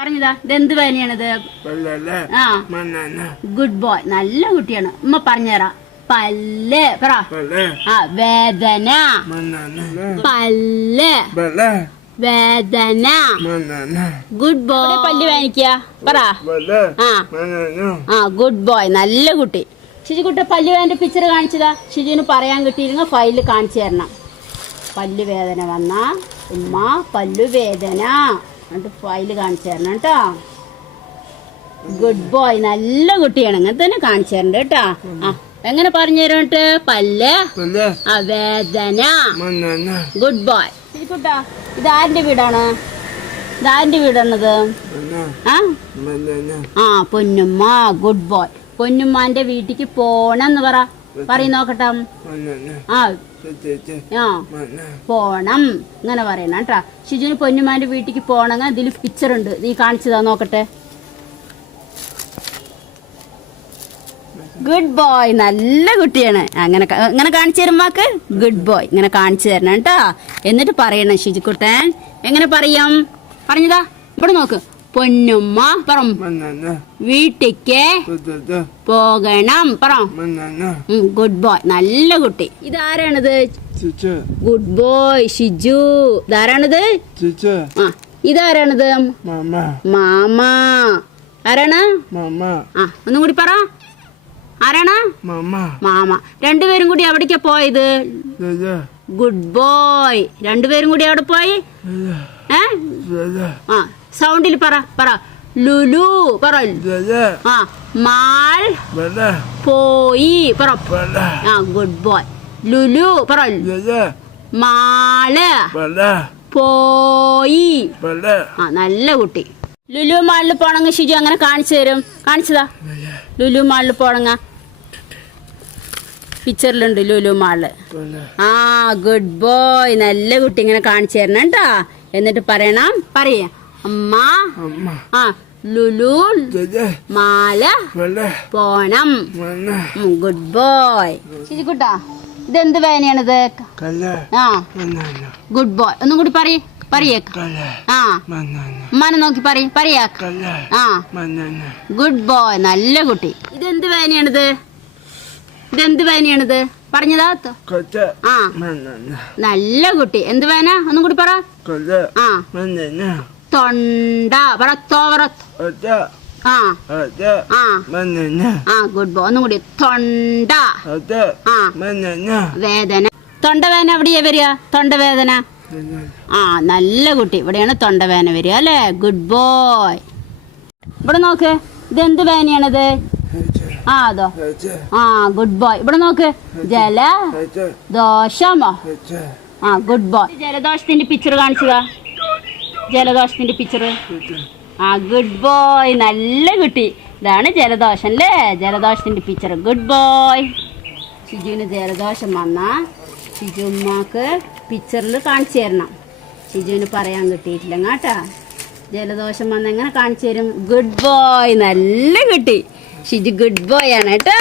പറഞ്ഞതാ ഇതെന്ത് വേനയാണിത് പല്ലല്ലേ ആ. ഗുഡ് ബോയ് നല്ല കുട്ടിയാണ്. ഉമ്മ പറഞ്ഞുതരാ പല്ല്. പറ. പല്ലേ. ആ വേദന. പല്ല്. പല്ലേ വേദന. ഗുഡ് ബോയ് പല്ല് വേനിക്ക പറ. പല്ലേ ആ. ആ ഗുഡ് ബോയ് നല്ല കുട്ടി. ഷിജുക്കുട്ടി പല്ല് വേദന പിക്ചർ കാണിച്ചതാ. ഷിജുവിന് പറയാൻ കിട്ടിയിരുന്ന ഫയലിൽ കാണിച്ചു തരണം. പല്ല് വേദന വന്ന ഉമ്മ പല്ലു വേദന. എന്നിട്ട് ഫയൽ കാണിച്ചു തരണം കേട്ടോ. ഗുഡ് ബോയ് നല്ല കുട്ടിയാണ്. അങ്ങനെ തന്നെ കാണിച്ചു തരണ്ട കേട്ടോ. ആ എങ്ങനെ പറഞ്ഞു തരും പല്ല് ആ വേദന. ഗുഡ് ബോയ് ഇതാരന്റെ ഇത് ആരുടെ വീടാണ്? ഇതാരന്റെ വീടാണത്? ആ? പൊന്നുമ്മ. ഗുഡ് ബോയ് പൊന്നുമ്മാന്റെ വീട്ടിക്ക് പോണെന്ന് പറ. പറയും നോക്കട്ടെ. ആ. പോണം. ഇങ്ങനെ പറയണം കേട്ടാ. ഷിജുന് പൊന്നുമാന്റെ വീട്ടിക്ക് പോണെങ്കിൽ ഇതിൽ പിക്ചർ ഉണ്ട്. നീ കാണിച്ചതാ നോക്കട്ടെ. ഗുഡ് ബോയ് നല്ല കുട്ടിയാണ്. അങ്ങനെ ഇങ്ങനെ കാണിച്ചു തരുമ്മാക്ക് ഗുഡ് ബോയ് ഇങ്ങനെ കാണിച്ചു തരണം കേട്ടാ. എന്നിട്ട് പറയണം ഷിജുക്കുട്ടൻ. എങ്ങനെ പറയാം? പറഞ്ഞതാ. ഇവിടെ നോക്ക്. പൊന്നുമ്മ പറം. വീട്ടിക്ക് പോകണം പറം. ഗുഡ് ബോയ് നല്ല കുട്ടി. ഇതാരാണിത്? Good boy Shiju. ഇതാരാണിത്? ആ ഇതാരാണിത്? മാമ. ആരാണ്? ആ ഒന്നും കൂടി പറ. ആരാണ്? മാമ. രണ്ടുപേരും കൂടി എവിടേക്കാ പോയത്? ഗുഡ് ബോയ് രണ്ടുപേരും കൂടി അവിടെ പോയി? ഏ? ആ സൗണ്ടിൽ പറ പറ ലുലു പറ ആ മാൾ പോയി പറ ആ ഗുഡ് ബോയ് ലുലു പറ മാൾ പോയി ആ നല്ല കുട്ടി. ലുലു മാളിൽ പോണെങ്കിൽ ഷിജു അങ്ങനെ കാണിച്ചു തരും. കാണിച്ചതാ. ലുലു മാളിൽ പോണങ്ങ. പിക്ചറിലുണ്ട് ലുലു മാളിൽ ആ ഗുഡ് ബോയ് നല്ല കുട്ടി ഇങ്ങനെ കാണിച്ചു തരണം കേട്ടാ. എന്നിട്ട് പറയണം. പറയ. അമ്മ. ആ ലുലു. മാല. പോണം. Good boy. ശരിക്കുട്ടാ ഇതെന്ത് വേനയാണിത്? ആ. Good boy. ഒന്നും കൂടി പറ പറയേക്ക്. ആ. ഉമ്മാനെ നോക്കി പറ പറയാക്ക. ആ. Good boy. നല്ല കുട്ടി. ഇതെന്ത് വേനയാണിത്? ഇതെന്ത് വേനയാണിത്? പറഞ്ഞതാ ആ. നല്ല കുട്ടി. എന്ത് വേന? ഒന്നും കൂടി പറ. ആ. തൊണ്ട. പറത്തോ തോവറ ആ. ആ. ആ ഗുഡ് ബോയ് ഒന്നും കൂടി. തൊണ്ട. ആ. വേദന. തൊണ്ടവേദന എവിടെയാ വരിക? തൊണ്ടവേദന? ആ നല്ല കുട്ടി. ഇവിടെയാണ് തൊണ്ടവേദന വരിക അല്ലേ? Good boy. ഇവിടെ നോക്ക്. ഇത് എന്ത് വേനയാണിത് ആ അതോ. ആ ഗുഡ് ബോയ്. ഇവിടെ നോക്ക്. ജല ദോഷമോ ആ ഗുഡ് ബോയ്. ജലദോഷത്തിന്റെ പിക്ചർ കാണിച്ചുക. ജലദോഷത്തിന്റെ പിക്ചർ ആ ഗുഡ് ബോയ് നല്ല കുട്ടി. ഇതാണ് ജലദോഷം അല്ലേ ജലദോഷത്തിന്റെ പിക്ചർ ഗുഡ് ബോയ് ഷിജുവിന് ജലദോഷം വന്ന ഷിജു ഉമ്മാക്ക് പിക്ചറിൽ കാണിച്ചു തരണം. ഷിജുവിന് പറയാൻ കിട്ടിയിട്ടില്ല കേട്ടാ ജലദോഷം വന്ന എങ്ങനെ കാണിച്ചു തരും? ഗുഡ് ബോയ് നല്ല കുട്ടി. ഷിജു ഗുഡ് ബോയ് ആണ് കേട്ടാ